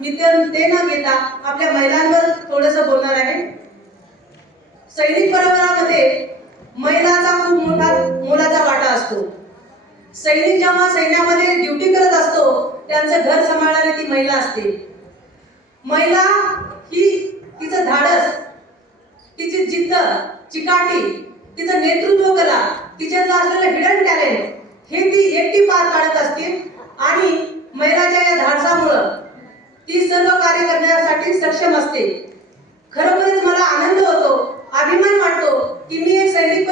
मी ते न घेता आपल्या महिलांवर थोडंसं बोलणार आहे। सैनिक परंपरामध्ये महिलांचा खूप मोलाचा वाटा असतो। सैनिक जेव्हा सैन्यामध्ये ड्युटी करत असतो त्यांचं घर सांभाळणारी ती महिला असते। महिला ही तिचं धाडस, तिची जिद्द, चिकाटी, तिचं नेतृत्व कला, तिच्यात असलेलं हिडन टॅलेंट हे ती एकटी पार पाडत असते आणि महिलाच्या या धाडसामुळे ती सर्व कार्य करण्यासाठी सक्षम असते। खरोखरच मला आनंद होतो, अभिमान वाटतो की मी एक सैनिक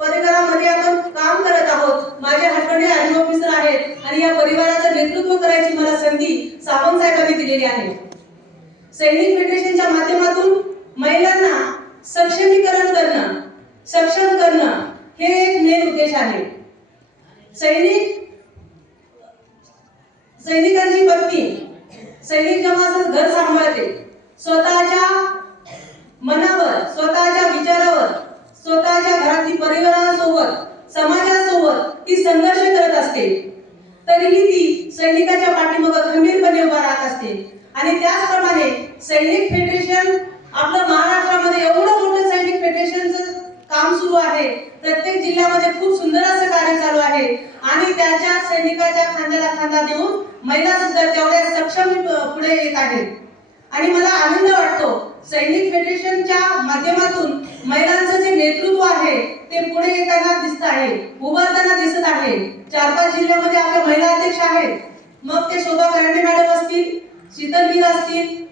परिवारामध्ये आपण काम करत आहोत। माझे हसबंड हे आर्मी ऑफिसर आहेत आणि या परिवाराचं नेतृत्व करायची मला संधी सावंत साहेबांनी दिलेली आहे। सैनिक फेडरेशनच्या माध्यमातून महिलांना सक्षमीकरण करणं, सक्षम करणं हे एक मेन उद्देश आहे। सैनिकांची पत्नी सैनिक जेव्हा घर सांभाळते, स्वतःच्या मनावर, स्वतःच्या विचारावर, स्वतःच्या घरातील परिवारासोबत, समाजासोबत ती संघर्ष करत असते, तरीही ती सैनिकाच्या पाठीमागे खंबीरपणे उभा राहत असते। आणि त्याचप्रमाणे सैनिक फेडरेशन आपल्या महाराष्ट्रामध्ये एवढं मोठं सैनिक फेडरेशनचं काम सुरू आहे। प्रत्येक जिल्ह्यामध्ये खूप सुंदर असं कार्य चालू आहे आणि त्याच्या सैनिकाच्या खांद्याला खांदा देऊन महिला सुद्धा तेवढ्या सक्षम पुढे येत आहेत। आणि मला आनंद वाटतो सैनिक फेडरेशनच्या माध्यमातून महिलांचं जे नेतृत्व आहे ते पुढे येताना दिसत आहे, उभारताना दिसत आहे। 4-5 जिल्ह्यामध्ये आपल्या महिला अध्यक्ष आहेत, मग ते शोभा करंडे मॅडम असतील, शीतल गिर असतील,